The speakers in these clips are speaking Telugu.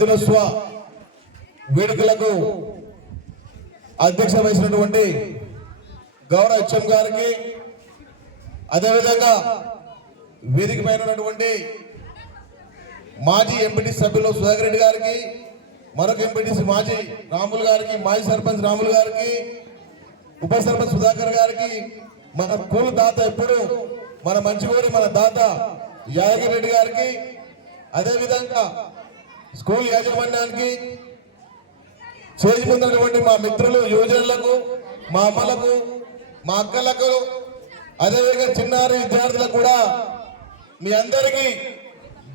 దినోత్సవ వేడుకలకు అధ్యక్ష వహించినటువంటి గౌరవ హెచ్ఎం గారికి, అదేవిధంగా వేదిక పైన ఉన్నటువంటి మాజీ ఎంపీటీ సభ్యులు సుధాకర్ రెడ్డి గారికి, మరొక ఎంపీటీసీ మాజీ రాములు గారికి, మాజీ సర్పంచ్ రాములు గారికి, ఉప సర్పంచ్ సుధాకర్ గారికి, మన స్కూల్ దాత ఎప్పుడు మన మంచిగోరి మన దాత యాదగిరి రెడ్డి గారికి, అదేవిధంగా స్కూల్ యాజమాన్యానికి, చేసి ముందున్నటువంటి మా మిత్రులు యువజనులకు, మా అమ్మలకు, మా అక్కలకు, అదేవిధంగా చిన్నారి విద్యార్థులకు కూడా మీ అందరికీ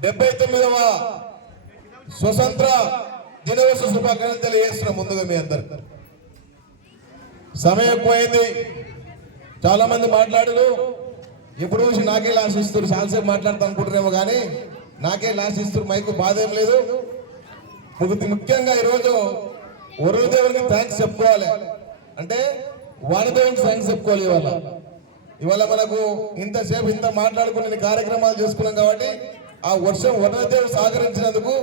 79వ స్వతంత్ర దినోత్సవ శుభాకాంక్షలు తెలియజేస్తున్నాం. ముందుగా మీ అందరికి సమయం ఎక్కువైంది, చాలా మంది మాట్లాడరు. ఎప్పుడు చూసి నాకే లాస్ట్ ఇస్తారు, చాలాసేపు మాట్లాడతా అనుకుంటారేమో కానీ నాకే లాస్ట్ ఇస్తారు. మైకు బాధ ఏం లేదు. ముఖ్యంగా ఈరోజు వరుణదేవునికి థ్యాంక్స్ చెప్పుకోవాలి. అంటే వాణిదేవునికి థ్యాంక్స్ చెప్పుకోవాలి. ఇవాళ మనకు ఇంతసేపు ఇంత మాట్లాడుకునే కార్యక్రమాలు చేసుకున్నాం కాబట్టి ఆ వర్షం వరుణదేవుడు సహకరించినందుకు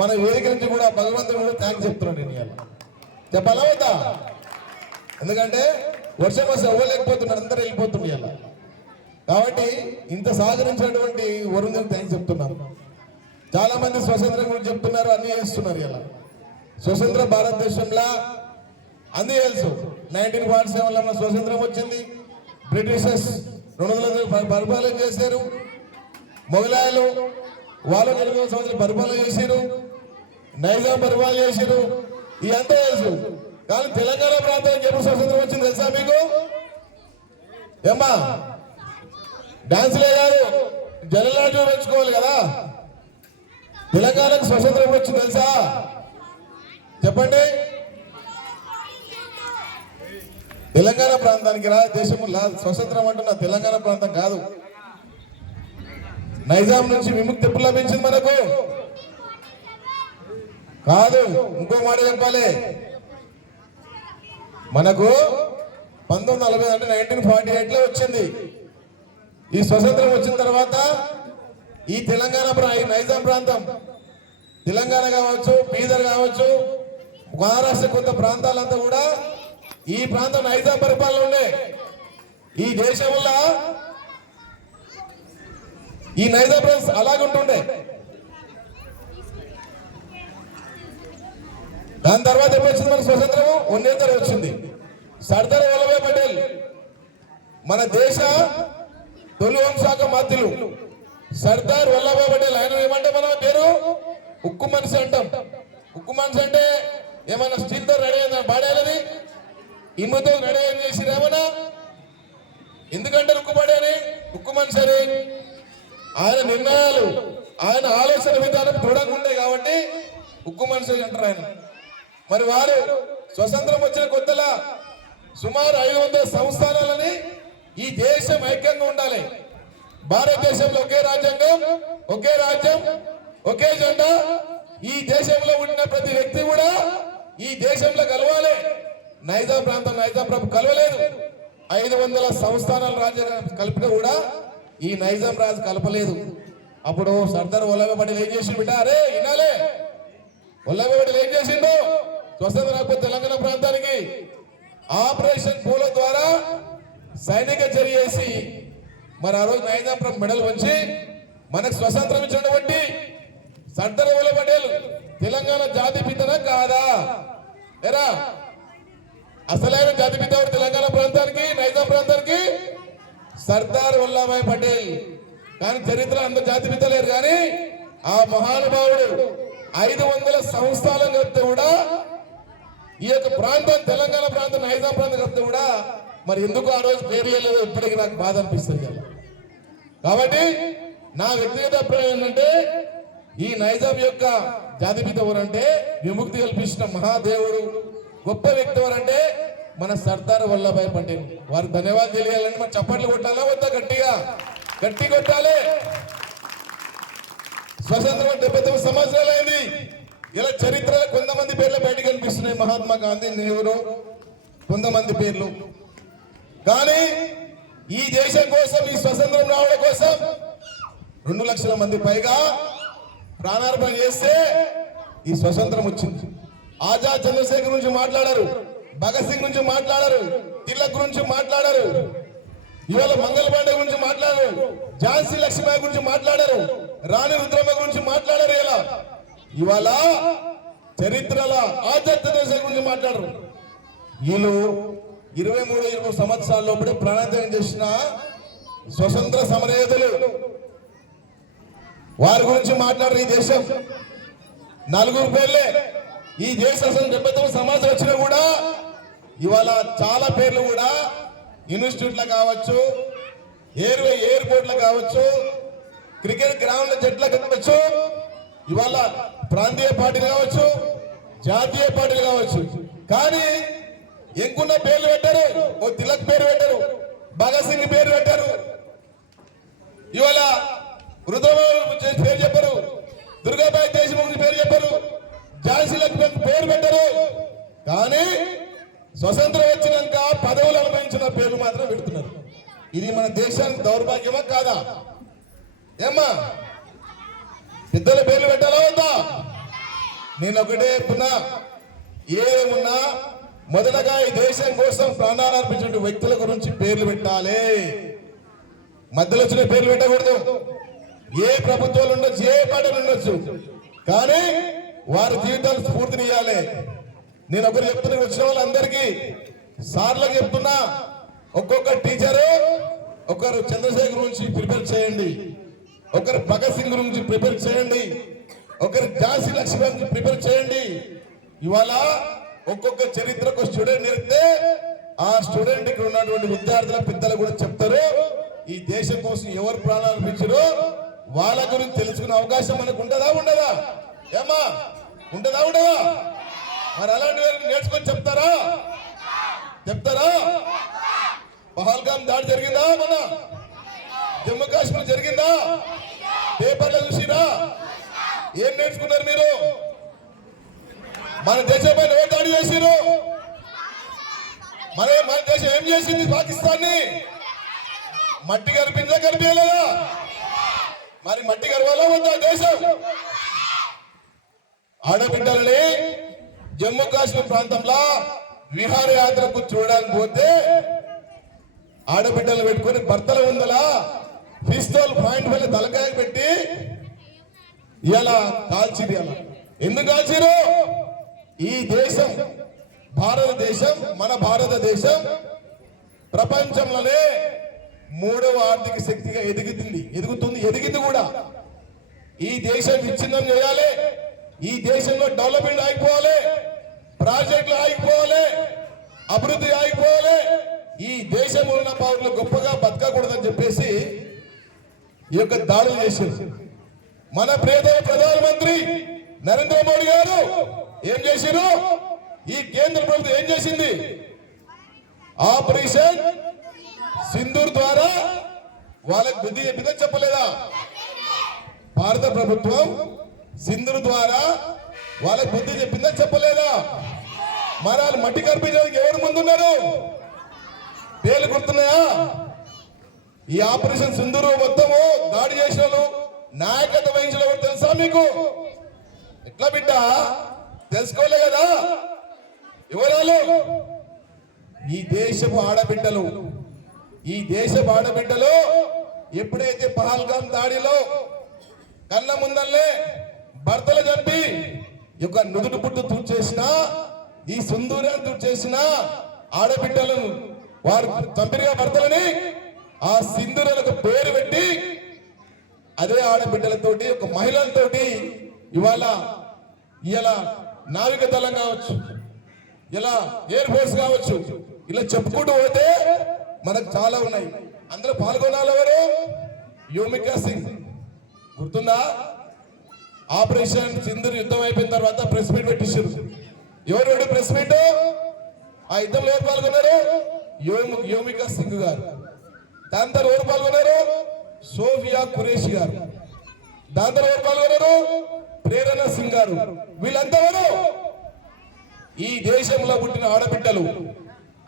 మన వేదిక నుంచి కూడా భగవంతుడు కూడా థ్యాంక్స్ చెప్తున్నాను. నేను ఇవాళ చెప్పాలా వద్దా? ఎందుకంటే వర్షం అసలు ఇవ్వలేకపోతున్నారు, అందరూ వెళ్ళిపోతుంది ఇలా. కాబట్టి ఇంత సహకరించినటువంటి వరుణదేవునికి థ్యాంక్స్ చెప్తున్నాను. చాలా మంది స్వతంత్రం గురించి చెప్తున్నారు, అన్ని చేస్తున్నారు. ఇలా స్వతంత్ర భారతదేశంలో అన్ని తెలుసు. 1947లో మన స్వతంత్రం వచ్చింది. బ్రిటిషర్స్ 200 పరిపాలన చేశారు. మొఘలాయలు వాళ్ళు 800 సంవత్సరాలు పరిపాలన చేశారు. నైజాం పరిపాలన చేశారు. ఇదంతా తెలుసు. కానీ తెలంగాణ ప్రాంతానికి ఎప్పుడు స్వతంత్రం వచ్చింది తెలుసా మీకు? ఏమ్మా డాన్సులే కాదు, జనలాంటి పెంచుకోవాలి కదా. తెలంగాణకు స్వతంత్రం వచ్చింది తెలుసా? చెప్పండి. తెలంగాణ ప్రాంతానికి రా, దేశంలో స్వతంత్రం అంటున్నా తెలంగాణ ప్రాంతం కాదు. నైజాం నుంచి విముక్తి ఎప్పుడు లభించింది మనకు? కాదు, ఇంకో మాట చెప్పాలి. మనకు 1940 అంటే 1948లో వచ్చింది. ఈ స్వతంత్రం వచ్చిన తర్వాత ఈ తెలంగాణ ఈ నైజాం ప్రాంతం, తెలంగాణ కావచ్చు, బీదర్ కావచ్చు, మహారాష్ట్ర కొంత ప్రాంతాలంతా కూడా ఈ ప్రాంతం నైజాం పరిపాలన ఉండే. ఈ దేశంలో ఈ నైజాం ప్రాంతం అలాగుంటుండే. దాని తర్వాత ఎప్పుడు వచ్చింది మన స్వతంత్రము? 19 వచ్చింది. సర్దార్ వల్లభాయ్ పటేల్ మన దేశ తొలి హోంశాఖ మంత్రులు సర్దార్ వల్లభాయ్ పటేల్. ఆయన ఏమంటే మన పేరు ఉక్కు మనిషి అంటాం. ఉక్కు మనిషి అంటే ఏమన్నా స్టీల్తో రెడీ అయిందా? బాడేది ఇమ్ముతో రెడీ ఏం చేసిరేమన్నా? ఎందుకంటే ఉక్కుపడే అని ఉక్కు మనిషి అని ఆయన నిర్ణయాలు, ఆయన ఆలోచన విధానం దృఢంగా ఉండే కాబట్టి ఉక్కు మనిషి అంటారు ఆయన. మరి వారు స్వతంత్రం వచ్చిన కొత్తలా సుమారు 500 సంస్థానాలని ఈ దేశం ఐక్యంగా ఉండాలి. భారతదేశంలో ఒకే రాజ్యాంగం, ఒకే రాజ్యం, ఒకే జెండా. ఈ దేశంలో ఉన్న ప్రతి వ్యక్తి కూడా ఈ దేశంలో కలవాలి. నైజాం ప్రాంతం, నైజాం ప్రభు కలవలేదు. 500 సంస్థానాల రాజ్యం కలిపినా కూడా ఈ నైజాం రాజు కలపలేదు. అప్పుడు సర్దార్ వల్లభాయ్ పటేల్ ఏం చేసిండు బిడ్డ? అరే వినాలే, వల్లభాయ్ పటేల్ ఏం చేసిండు? స్వతంత్ర తెలంగాణ ప్రాంతానికి ఆపరేషన్ పూల ద్వారా సైనిక చర్య చేసి మరి ఆ రోజు నైజాం ప్రభు మెడల్ వంచి మనకు స్వతంత్రం ఇచ్చినటువంటి సర్దార్ వల్లభాయ్ పటేల్ తెలంగాణ జాతిపితనా కాదా? ఎరా అసలైన జాతిపిత తెలంగాణ ప్రాంతానికి, నైజాం ప్రాంతానికి సర్దార్ వల్లభాయ్ పటేల్. కానీ చరిత్ర అందరు జాతిపిత లేరు. కానీ ఆ మహానుభావుడు 500 సంస్థానం కలిపితే కూడా ఈ యొక్క ప్రాంతం, తెలంగాణ ప్రాంతం, నైజాం ప్రాంతం కలిపితే కూడా మరి ఎందుకు ఆ రోజు పేరు చేయలేదు? ఇప్పటికీ నాకు బాధ అనిపిస్తుంది. కాబట్టి నా వ్యక్తిగత అభిప్రాయం ఏంటంటే ఈ నైజాం యొక్క జాతిపిత ఎవరంటే, విముక్తి కల్పించిన మహాదేవుడు, గొప్ప వ్యక్తి ఎవరంటే మన సర్దార్ వల్లభాయ్ పటేల్. వారికి ధన్యవాదాలు తెలియాలని మనం చప్పట్లు కొట్టాలా వద్దా? గట్టిగా గట్టి కొట్టాలి. స్వతంత్రం 79 సంవత్సరాలు అయింది. ఇలా చరిత్రలో కొంతమంది పేర్లు బయటకు కనిపిస్తున్నాయి. మహాత్మా గాంధీ, నెహ్రూ, కొంతమంది పేర్లు. కానీ ఈ దేశం కోసం, ఈ స్వతంత్రం రావడం కోసం 2 లక్షల మంది పైగా ప్రాణార్పణ చేస్తే ఈ స్వతంత్రం వచ్చింది. ఆజాద్ చంద్రశేఖర్ గురించి మాట్లాడారు, భగత్ సింగ్ గురించి మాట్లాడారు, తిలక్ గురించి మాట్లాడారు, ఇవాళ మంగళ పాండే గురించి మాట్లాడారు, ఝాన్సీ లక్ష్మీబాయి గురించి మాట్లాడారు, రాణి రుద్రమ్మ గురించి మాట్లాడారు. ఇలా ఇవాళ చరిత్రల ఆజాద్ చంద్రశేఖర్ గురించి మాట్లాడరు. వీళ్ళు 23 సంవత్సరాల లోపలే ప్రాణత్యాగం చేసిన స్వతంత్ర సమరయోధులు, వారి గురించి మాట్లాడరు. ఈ దేశం నలుగురు పేర్లే. ఈ దేశ 79 సంవత్సరం వచ్చినా కూడా ఇవాళ చాలా పేర్లు కూడా ఇన్స్టిట్యూట్లో కావచ్చు, ఎయిర్పోర్ట్లో కావచ్చు, క్రికెట్ గ్రౌండ్ జట్ల కావచ్చు, ఇవాళ ప్రాంతీయ పార్టీలు కావచ్చు, జాతీయ పార్టీలు కావచ్చు. కానీ ఎంకున్న పేర్లు పెట్టారు. ఓ తిలక్ పేరు పెట్టారు, భగత్ సింగ్ పేరు పెట్టారు, ఇవాళ రుద్రబాబు పేరు చెప్పారు, దుర్గాబాయి దేశముఖి పేరు చెప్పారు, ఝాన్సీ లక్ష్మీ పేరు పెట్టారు. కానీ స్వతంత్రం వచ్చినాక పదవులు అనుభవించిన పేర్లు మాత్రం పెడుతున్నారు. ఇది మన దేశానికి దౌర్భాగ్యమా కాదా? ఏమ్మా పెద్దల పేర్లు పెట్టాలా వద్దా? నేను ఒకటే చెప్తున్నా, ఏమున్నా మొదటగా ఈ దేశం కోసం ప్రాణాలు అర్పించిన వ్యక్తుల గురించి పేర్లు పెట్టాలి. మధ్యలో వచ్చిన పేర్లు పెట్టకూడదు. ఏ ప్రభుత్వాలు ఉండొచ్చు, ఏ పార్టీలు ఉండొచ్చు, కానీ వారి జీవితాలు స్ఫూర్తినియాలి. నేను ఒకరు చెప్తున్నా, వచ్చిన వాళ్ళందరికీ సార్లకు చెప్తున్నా, ఒక్కొక్క టీచరు ఒకరు చంద్రశేఖర్ గురించి ప్రిపేర్ చేయండి, ఒకరు భగత్ సింగ్ గురించి ప్రిపేర్ చేయండి, ఒకరు ఝాన్సీ లక్ష్మీ గురించి ప్రిపేర్ చేయండి. ఇవాళ ఒక్కొక్క చరిత్రకు స్టూడెంట్ నేర్పితే ఆ స్టూడెంట్ ఇక్కడ ఉన్నటువంటి విద్యార్థుల పెద్దలు కూడా చెప్తారు, ఈ దేశం కోసం ఎవరు ప్రాణాలు అర్పించారో వాళ్ళ గురించి తెలుసుకునే అవకాశం మనకు ఉంటుందా ఉండదా? ఏమా ఉంటుందా ఉండదా? మరి అలాంటి నేర్చుకొని చెప్తారా? పహల్గామ్ దాడి జరిగిందా? మన జమ్మూ కాశ్మీర్ జరిగిందా? పేపర్లో చూసిరా? ఏం నేర్చుకున్నారు మీరు? మన దేశంపై ఎవరు దాడి చేసిరు? మన దేశం ఏం చేసింది? పాకిస్తాన్ని మట్టి కనిపించలేదా? మరి మట్టి కరవాలా వద్దా? దేశం ఆడబిడ్డలని జమ్మూ కాశ్మీర్ ప్రాంతంలో విహారయాత్రకు చూడడానికి పోతే ఆడబిడ్డలు పెట్టుకొని భర్తల ఉందలా పిస్తోల్ పాయింట్ వల్ల తలకాయ పెట్టి ఇలా కాల్చిది. అలా ఎందుకు కాల్చిరు? ఈ దేశం భారతదేశం, మన భారతదేశం ప్రపంచంలోనే 3వ ఆర్థిక శక్తిగా ఎదుగుతుంది కూడా. ఈ దేశం విచ్ఛిన్నం చేయాలి, ఈ దేశంలో డెవలప్మెంట్ ఆగిపోవాలి, ప్రాజెక్టులు ఆగిపోవాలి, అభివృద్ధి ఆగిపోవాలి, ఈ దేశంలో ఉన్న పౌరులు గొప్పగా బతకకూడదని చెప్పేసి ఈ యొక్క దాడులు చేశారు. మన ప్రియతమ ప్రధానమంత్రి నరేంద్ర మోడీ గారు ఏం చేశారు? ఈ కేంద్ర ప్రభుత్వం ఏం చేసింది? ఆపరేషన్ సింధూర్ ద్వారా వాళ్ళకి బుద్ధి చెప్పిందని చెప్పలేదా? భారత ప్రభుత్వం సింధూర్ ద్వారా వాళ్ళకి బుద్ధి చెప్పిందని చెప్పలేదా? మరి వాళ్ళు మట్టి కనిపించడానికి ఎవరు ముందున్నారు? పేర్లు గుర్తున్నాయా? ఈ ఆపరేషన్ సింధూర్ మొత్తము దాడి చేసిన వాళ్ళు, నాయకత్వం వహించిన వాళ్ళు తెలుసా మీకు? ఎట్లా బిడ్డ తెలుసుకోలే కదా వివరాలు? ఈ దేశపు ఆడబిడ్డలు ఎప్పుడైతే పహల్గామ్ దాడిలో కళ్ళ ముందల్లే భర్తలు చంపి యొక్క నుదుటి పుట్టు తుడిచేసిన, ఈ సింధూరాన్ని తుడిచేసిన ఆడబిడ్డలను, వారు చంపిన భర్తలని ఆ సింధూరాలకు పేరు పెట్టి అదే ఆడబిడ్డలతోటి, ఒక మహిళలతోటి ఇలా నావిక దళం కావచ్చు, ఇలా ఎయిర్ ఫోర్స్ కావచ్చు, ఇలా చెప్పుకుంటూ పోతే మనకు చాలా ఉన్నాయి. అందులో పాల్గొనాలి ఎవరు? యోమికా సింగ్ గుర్తుందా? ఆపరేషన్ సింధూర్ యుద్ధం అయిపోయిన తర్వాత ప్రెస్ మీట్ పెట్టించారు. ఎవరు ప్రెస్ మీట్? ఆ యుద్ధంలో ఎవరు పాల్గొన్నారు? యోమికా సింగ్ గారు. దాని తర్వాత ఎవరు పాల్గొన్నారు? సోఫియా ఖురేషి గారు. దాని తర్వాత ఎవరు పాల్గొన్నారు? ప్రేరణ సింగ్ గారు. వీళ్ళంతా ఎవరు? ఈ దేశంలో పుట్టిన ఆడబిడ్డలు.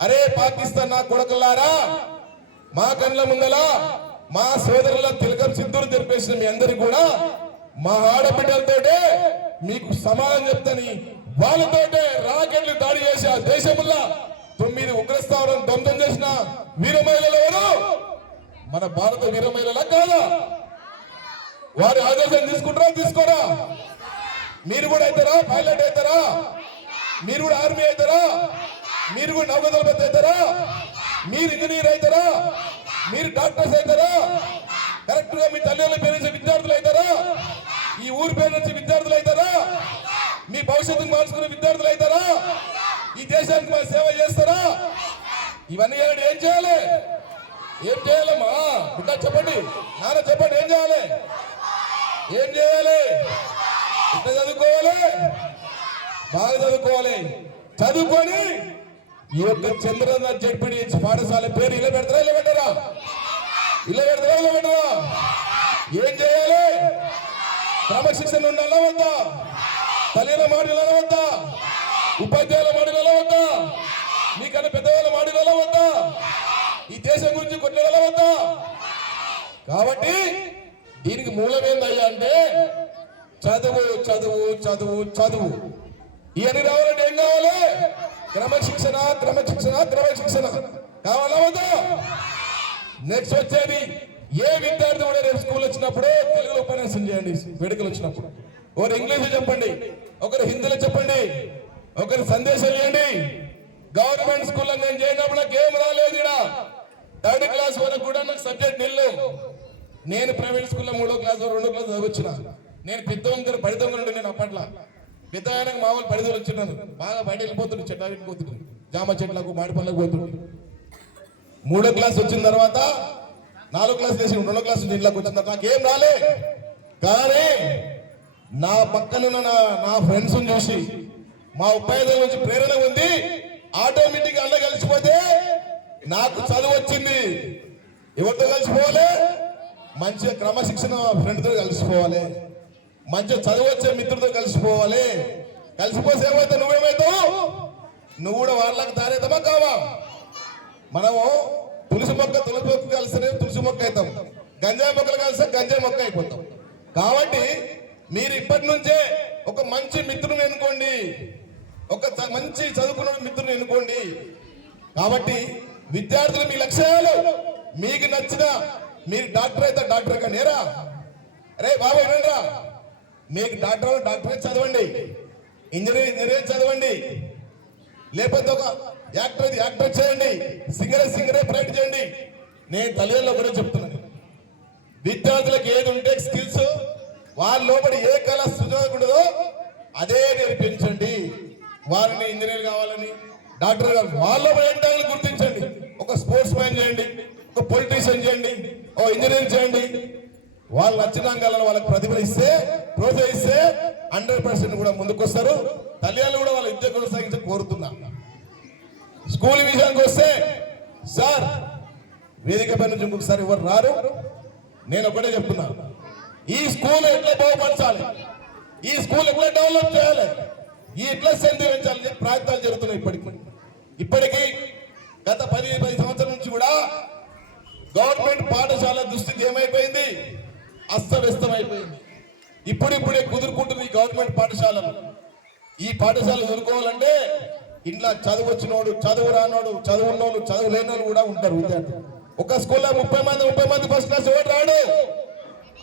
అరే పాకిస్తాన్ నా కొడకల్లారా, మా కళ్ళ ముందల మా సోదరుల తిలకం సింధూరు తెరిపేసిన మీ అందరికి కూడా మా ఆడబిడ్డలతోటే మీకు సమాధానం చెప్తాని వాళ్ళతోటే రాకెట్లు దాడి చేసి ఆ దేశంలో 9 ఉగ్రస్థావరం ధ్వంసం చేసిన వీర మహిళలు ఎవరు? మన భారత వీర మహిళలా కాదా? వారి ఆదేశం తీసుకుంటారా తీసుకోరా? మీరు కూడా అవుతారా? పైలట్ అవుతారా? మీరు కూడా ఆర్మీ అవుతారా? మీరు కూడా నౌకాదళపతి అవుతారా? మీరు ఇంజనీర్ అవుతారా? మీరు డాక్టర్స్ అవుతారా? కరెక్ట్ గా మీ తల్లిదండ్రుల పేరు నుంచి విద్యార్థులు అవుతారా? ఈ ఊరి పేరు నుంచి విద్యార్థులు అవుతారా? మీ భవిష్యత్తును మార్చుకునే విద్యార్థులు అవుతారా? ఈ దేశానికి మా సేవ చేస్తారా? ఇవన్నీ ఏం చేయాలి? ఏం చేయాలమ్మా? బిడ్డ చెప్పండి, నాన్న చెప్పండి, ఏం చేయాలి? ఏం చేయాలి? ఇట్లా చదువుకోవాలి, బాగా చదువుకోవాలి. చదువుకొని ఈ యొక్క చంద్రనాథ్ జడ్పీడీహెచ్ పాఠశాల పేరు ఇలా పెడతారా? ఇలా పెట్టరా? ఇలా పెడతారా? ఇలా పెట్టరా? ఏం చేయాలి? క్రమశిక్షణ ఉండాలా వద్దా? తల్లిల మాటలు వద్దా? ఉపాధ్యాయుల మాటలు వద్దా? మీకన్నా పెద్దవాళ్ళ మాటలు వద్దా? ఈ దేశం గురించి కొట్టేలా వద్దా? కాబట్టి దీనికి మూలం ఏందయ్యా అంటే చదువు చదువు చదువు చదువు. ఇవన్నీ రావాలంటే ఏం కావాలి? క్రమశిక్షణ క్రమశిక్షణ క్రమశిక్షణ కావాలా వద్దా? నెక్స్ట్ వచ్చేది, ఏ విద్యార్థి కూడా రేపు స్కూల్ వచ్చినప్పుడు తెలుగులో ఉపన్యాసం చేయండి. వేడుకలు వచ్చినప్పుడు ఒకరు ఇంగ్లీష్ చెప్పండి, ఒకరు హిందీలో చెప్పండి, ఒకరు సందేశం చేయండి. గవర్నమెంట్ స్కూల్లో నేను చేయనప్పుడు నాకు ఏం రాలేదు. ఇక్కడ 3rd క్లాస్ వరకు కూడా నాకు సబ్జెక్ట్ నిల్లు. నేను ప్రైవేట్ స్కూల్లో 3వ క్లాస్ 2వ క్లాస్ చదివచ్చిన. నేను పెద్దవంతుడు పడిదొంగలుండే. నేను అప్పట్లో పెద్ద ఆయనకు మా వాళ్ళు పడిదొలు వచ్చినాను. బాగా బయట వెళ్ళిపోతుండే, చెట్లకి పోతుండే, జామ చెట్లకు మాడి పనులకు పోతుండే. 3వ క్లాస్ వచ్చిన తర్వాత 4వ క్లాస్ చేసి 2వ క్లాస్ ఇంట్లోకి వచ్చిన తర్వాత నాకేం రాలే. కానీ నా పక్కనున్న నా ఫ్రెండ్స్ చూసి మా ఉపాధ్యాయుల నుంచి ప్రేరణ ఉంది. ఆటోమేటిక్ అల్ల కలిసిపోతే నాకు చదువు వచ్చింది. ఎవరితో కలిసిపోవాలి? మంచిగా క్రమశిక్షణ ఫ్రెండ్తో కలిసిపోవాలి, మంచిగా చదువు వచ్చే మిత్రులతో కలిసిపోవాలి. కలిసిపోతే ఏమైతే నువ్వేమవుతావు? నువ్వు కూడా వాళ్ళకి దారేద్దామా కావా? మనము తులసి మొక్క కలిస్తేనే తులసి మొక్క అవుతాం, గంజాయి మొక్కలు కలిస్తే గంజాయి మొక్క అయిపోతాం. కాబట్టి మీరు ఇప్పటి నుంచే ఒక మంచి మిత్రుని ఎన్నుకోండి, ఒక మంచి చదువుకున్న మిత్రుని ఎన్నుకోండి. కాబట్టి విద్యార్థులు మీ లక్ష్యాలు మీకు నచ్చిన, మీరు డాక్టర్ అయితే డాక్టర్ గా నేరా? అరే బాబు వినండిరా, మీకు డాక్టరేట్ చదవండి, ఇంజనీరింగ్ చదవండి, లేకపోతే ఒక యాక్టర్ చేయండి, సింగరే ప్రయత్నం చేయండి. నేను తల్లిదండ్రులు కూడా చెప్తున్నాను, విద్యార్థులకు ఏది ఉంటే స్కిల్స్, వాళ్ళ లోపల ఏ కళ సృజన ఉండదో అదే నేర్పించండి. వారిని ఇంజనీర్ కావాలని, డాక్టర్ కావాలి, వాళ్ళ లోపల ఏంటని గుర్తించండి. ఒక స్పోర్ట్స్ మ్యాన్ చేయండి, ఒక పొలిటీషియన్ చేయండి, ఒక ఇంజనీర్ చేయండి. వాళ్ళు నచ్చిన రంగాలను వాళ్ళకి ప్రతిభ ఇస్తే, ప్రోత్సహిస్తే 100% కూడా ముందుకు వస్తారు. తల్లిదండ్రులు కూడా వాళ్ళ విద్య కొనసాగించి కోరుతున్నా. స్కూల్ విషయానికి వస్తే సార్ వేదికపై నుంచి ఇంకొకసారి ఎవరు రారు. నేను ఒకటే చెప్తున్నా, ఈ స్కూల్ ఎట్లా బాగుపరచాలి, ఈ స్కూల్ ఎట్లా డెవలప్ చేయాలి, ఈ ఎట్లా స్ట్రెంత్ పెంచాలి ప్రయత్నాలు జరుగుతున్నాయి. ఇప్పటికీ గత 10 సంవత్సరాల నుంచి కూడా గవర్నమెంట్ పాఠశాల దుస్థితి ఏమైపోయింది? అస్తవ్యస్తమైపోయింది. ఇప్పుడిప్పుడే కుదురుకుంటుంది ఈ గవర్నమెంట్ పాఠశాలలు. ఈ పాఠశాలలు ఎదుర్కోవాలంటే ఇంట్లో చదువు వచ్చినోడు, చదువు రానోడు, చదువు ఉన్నోళ్ళు, చదువు లేనోళ్ళు కూడా ఉంటారు విద్యార్థులు. ఒక స్కూల్లో 30 మంది ఫస్ట్ క్లాస్ ఎవరు రాడు.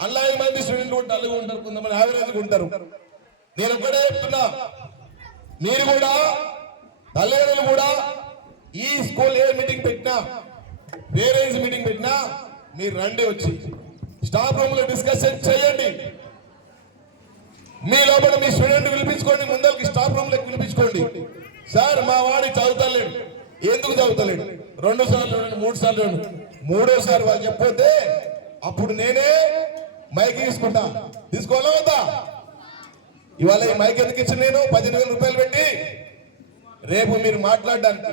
5 మంది స్టూడెంట్లు కూడా డల్గా ఉంటారు, కొంతమంది యావరేజ్గా ఉంటారు. నేను ఒకటే చెప్తున్నా, మీరు కూడా తల్లిదండ్రులు కూడా ఈ స్కూల్ ఏ మీటింగ్ పెట్టినా, పేరెంట్స్ మీటింగ్ పెట్టినా మీరు రండి, వచ్చి స్టాఫ్ రూమ్ లో డిస్కషన్ చేయండి. మీ లోపల మీ స్టూడెంట్ పిలిపించుకోండి, ముందరికి స్టాఫ్ రూమ్ లో పిలిపించుకోండి. సార్ మా వాడి చదువుతలేడు, ఎందుకు చదువుతలేడు? 2 సార్లు 3 సార్లు 3వ వాళ్ళు చెప్పితే అప్పుడు నేనే మైక్ తీసుకుంటా. తీసుకోవాలా వద్దా? ఇవాళ ఈ మైక్ ఎందుకు ఇచ్చిన? నేను 15,000 రూపాయలు పెట్టి రేపు మీరు మాట్లాడడానికి,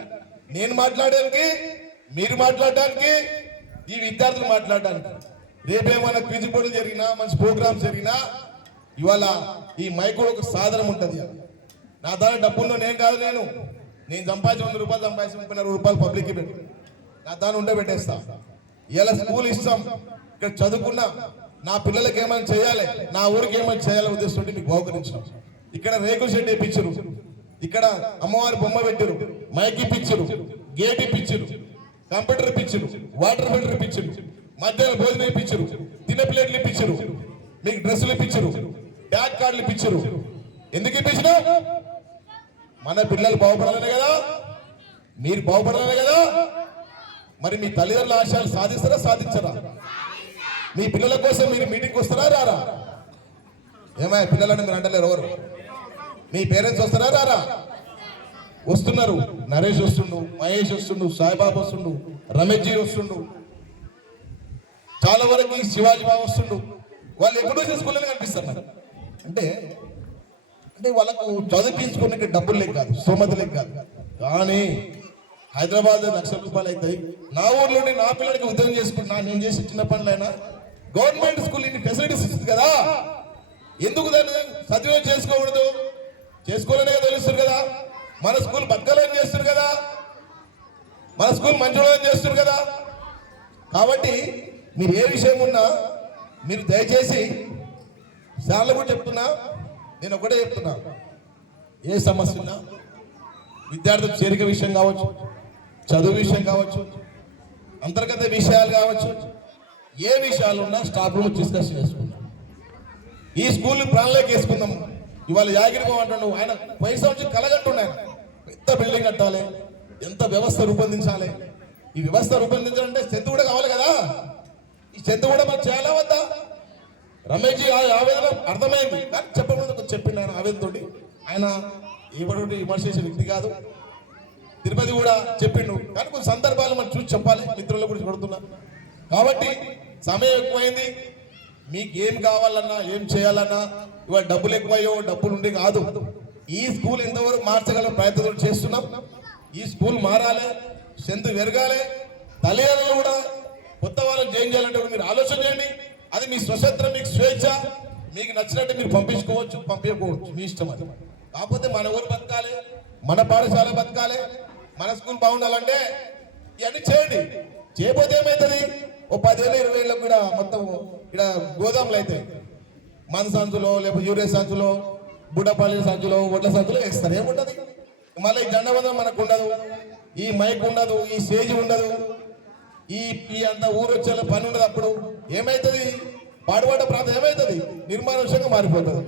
నేను మాట్లాడడానికి, మీరు మాట్లాడడానికి, ఈ విద్యార్థులు మాట్లాడడానికి. రేపేమైనా క్విజ్ పోటీలు జరిగినా, మంచి ప్రోగ్రామ్స్ జరిగినా ఇవాళ ఈ మైక్ కూడా ఒక సాధనం ఉంటుంది. నా దాని డబ్బుల్లో నేను కాదు, నేను సంపాదించి 100 రూపాయలు సంపాదించి 30 రూపాయలు పబ్లిక్కి పెట్టి నా దాన్ని ఉండే పెట్టేస్తా. ఇలా స్కూల్ ఇస్తాం, ఇక్కడ చదువుకున్నా నా పిల్లలకి ఏమైనా చేయాలి, నా ఊరికి ఏమైనా చేయాలని ఉద్దేశంతో మీకు బహుకరించినాం. ఇక్కడ రేకుల షెడ్ వేయించారు, ఇక్కడ అమ్మవారి బొమ్మ పెట్టారు, మైక్ ఇప్పించారు, గేట్ ఇప్పించారు, కంప్యూటర్ ఇప్పించారు, వాటర్ ఫిల్టర్ ఇప్పించారు, మధ్యాహ్నం భోజనం ఇప్పించారు, తిన్న ప్లేట్లు ఇప్పించారు, మీకు డ్రెస్సులు ఇప్పించారు, ట్యాగ్ కార్డులు ఇప్పించారు. ఎందుకు ఇప్పించినా? మన పిల్లలు బాగుపడాలనే కదా, మీరు బాగుపడాలనే కదా. మరి మీ తల్లిదండ్రుల ఆశయాలు సాధిస్తారా సాధించరా? మీ పిల్లల కోసం మీరు మీటింగ్కి వస్తారా రారా? ఏమయ్య పిల్లలని మీరు అంటలేరు ఎవరు? మీ పేరెంట్స్ వస్తారా రారా? వస్తున్నారు. నరేష్ వస్తుండు, మహేష్ వస్తుండు, సాయిబాబు వస్తుండు, రమేష్ జీ వస్తుండు, చాలా వరకు శివాజీ బాబు వస్తుండు. వాళ్ళు ఎప్పుడూ స్కూల్లో కనిపిస్తారు నాకు. అంటే వాళ్ళకు చదివించుకునే డబ్బులు లేక కాదు, స్తోమత లేక కాదు. కానీ హైదరాబాద్ ₹1,00,000 అవుతాయి. నా ఊర్లోనే నా పిల్లలకి ఉద్యోగం చేసుకుంటున్నా, నేను చేసి చిన్న పనులైనా గవర్నమెంట్ స్కూల్ ఇన్ని ఫెసిలిటీస్ ఇస్తుంది కదా, ఎందుకు దాన్ని సద్వినియోగం చేసుకోకూడదు? చేసుకోవాలనే తెలుస్తుంది కదా. మన స్కూల్ బతకాలని చేస్తారు కదా, మన స్కూల్ మంచివాళ్ళని చేస్తారు కదా. కాబట్టి మీరు ఏ విషయం ఉన్నా మీరు దయచేసి సార్లు కూడా చెప్తున్నా, నేను ఒకటే చెప్తున్నా, ఏ సమస్య ఉన్నా విద్యార్థుల చేరిక విషయం కావచ్చు, చదువు విషయం కావచ్చు, అంతర్గత విషయాలు కావచ్చు, ఏ విషయాలు ఉన్నా స్టాఫ్ రూమ్ డిస్కస్ చేసుకుందాం. ఈ స్కూల్ ప్రాణంలోకి వేసుకుందాం. ఇవాళ యాగిరిబాబు అంటాడు, ఆయన పైసా వచ్చి కలగంటున్నాను, ఎంత బిల్డింగ్ కట్టాలి, ఎంత వ్యవస్థ రూపొందించాలి. ఈ వ్యవస్థ రూపొందించాలంటే స్ట్రెంత్ కూడా కావాలి కదా. ఈ స్ట్రెంత్ కూడా మనం చేయాలా వద్దా? రమేష్ జీ ఆవేదన అర్థమైంది, కానీ చెప్పకూడదు చెప్పిండు. ఆయన ఆవేదనతోటి, ఆయన ఎవరి విమర్శ చేసే వ్యక్తి కాదు. తిరుపతి కూడా చెప్పిండు, కానీ కొన్ని సందర్భాలు మనం చూసి చెప్పాలి. మిత్రుల గురించి కొడుతున్నా కాబట్టి సమయం ఎక్కువైంది. మీకు ఏం కావాలన్నా ఏం చేయాలన్నా ఇవాళ డబ్బులు ఎక్కువయ్యో డబ్బులు ఉండి కాదు. ఈ స్కూల్ ఎంతవరకు మార్చగల ప్రయత్నం చేస్తున్నాం. ఈ స్కూల్ మారాలి, స్ట్రెంత్ పెరగాలి. తల్లిదండ్రులు కూడా కొత్త వాళ్ళని జాయిన్ చేయాలంటే మీరు ఆలోచన చేయండి. అది మీ స్వతంత్రం, మీకు స్వేచ్ఛ, మీకు నచ్చినట్టు మీరు పంపించుకోవచ్చు, పంపించకపోవచ్చు, మీ ఇష్టం. అది కాకపోతే మన ఊరు బతకాలి, మన పాఠశాల బతకాలి, మన స్కూల్ బాగుండాలంటే ఇవన్నీ చేయండి. చేయకపోతే ఏమవుతుంది? ఓ 10 ఏళ్ళు 20 ఏళ్ళకు కూడా మొత్తం ఇక్కడ గోదాములు అవుతాయి. మన సంచులో లేకపోతే యూరియా సంచులో, బుడ్డపల్లి సంచులో, ఒడ్ల సంచులో వేస్తారు. ఏముంటుంది? మళ్ళీ ఈ జెండాబంధం మనకు ఉండదు, ఈ మైక్ ఉండదు, ఈ స్టేజ్ ఉండదు, ఈ అంత ఊరు వచ్చే పని ఉండదు. అప్పుడు ఏమవుతుంది? పాడుపడ్డ ప్రాంతం ఏమవుతుంది? నిర్మానుష్యంగా మారిపోతుంది.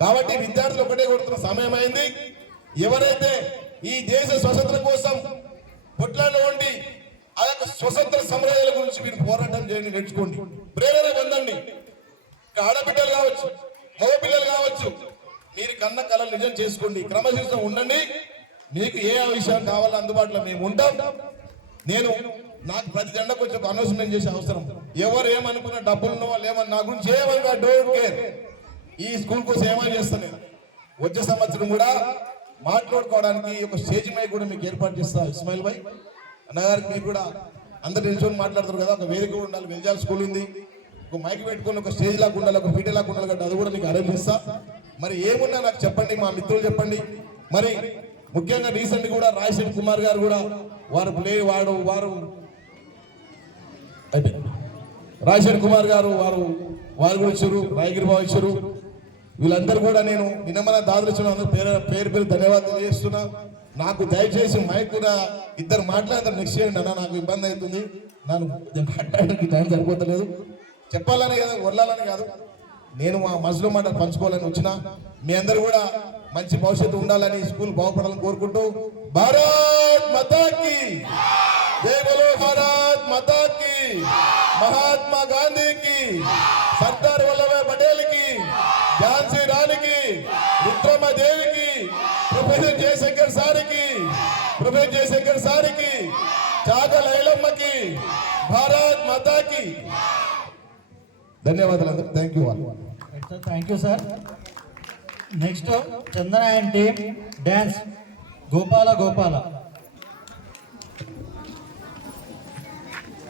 కాబట్టి విద్యార్థులు ఒకటే కొడుతున్న సమయం అయింది. ఎవరైతే ఈ దేశ స్వతంత్రం కోసం పొట్లాల్లో ఉండి ఆ యొక్క స్వతంత్ర సమరయాల గురించి మీరు పోరాటం చేయండి, నేర్చుకోండి, ప్రేరణ పొందండి. ఆడబిడ్డలు కావచ్చు, మగ పిల్లలు కావచ్చు, మీరు కన్న కళలు నిజం చేసుకోండి, క్రమశిక్షణ ఉండండి. మీకు ఏ విషయం కావాలో అందుబాటులో మేము ఉంటాం. నాకు ప్రతి జెండా కొంచెం అనౌన్స్మెంట్ చేసే అవసరం. ఎవరు ఏమనుకున్న డబ్బులు ఉన్న వాళ్ళు ఏమన్నా నా గురించి ఏమనుకో, డోంట్ కేర్. ఈ స్కూల్ కోసం ఏమని చేస్తాను నేను. వచ్చే సంవత్సరం కూడా మాట్లాడుకోవడానికి ఒక స్టేజ్ మైక్ కూడా మీకు ఏర్పాటు చేస్తా. ఇస్మాయిల్ భాయ్ అన్నగారికి మీరు కూడా అందరు నిల్చొని మాట్లాడతారు కదా, ఒక వేదిక కూడా ఉండాలి. వెల్జాల్ స్కూల్ ఉంది, ఒక మైక్ పెట్టుకొని ఒక స్టేజ్ లాగా ఉండాలి, ఒక పీటీ లాగా ఉండాలి కదా, అది కూడా మీకు అరేంజ్ చేస్తా. మరి ఏమున్నా నాకు చెప్పండి, మా మిత్రులు చెప్పండి. మరి ముఖ్యంగా రీసెంట్ కూడా రాయశెట్టి కుమార్ గారు కూడా వారు రాజశేఖర్ కుమార్ గారు వారు కూడా ఇచ్చారు, రాయగిరిబాబు ఇచ్చారు. వీళ్ళందరూ కూడా నేను నిన్నమన దాదరిచిన పేరు ధన్యవాదాలు తెలియజేస్తున్నా. నాకు దయచేసి మైక్ కూడా ఇద్దరు మాట్లాడతారు, నెక్స్ట్ చేయండి అన్న, నాకు ఇబ్బంది అవుతుంది, నాకు మాట్లాడడానికి టైం సరిపోతలేదు. చెప్పాలని కదా, వదలాలని కాదు, నేను మా మనసులో మాట పంచుకోవాలని వచ్చిన. మీ అందరూ కూడా మంచి భవిష్యత్తు ఉండాలని, స్కూల్ బాగుపడాలని కోరుకుంటూ, భారత్ మాతా కీ జై బోలో, భారత్ మాతా కీ, మహాత్మా గాంధీ కి, సర్దార్ వల్లభాయ్ పటేల్ కి, ఝాన్సీ రాణి కి, రుద్రమ్మ దేవి కి, ప్రొఫెసర్ జయశంకర్ సార్ కి, చాగ లైలమ్మ కి, భారత్ మాతా కి. ధన్యవాదాలు. Thank you. Thank you sir. Next Chandana and team dance Gopala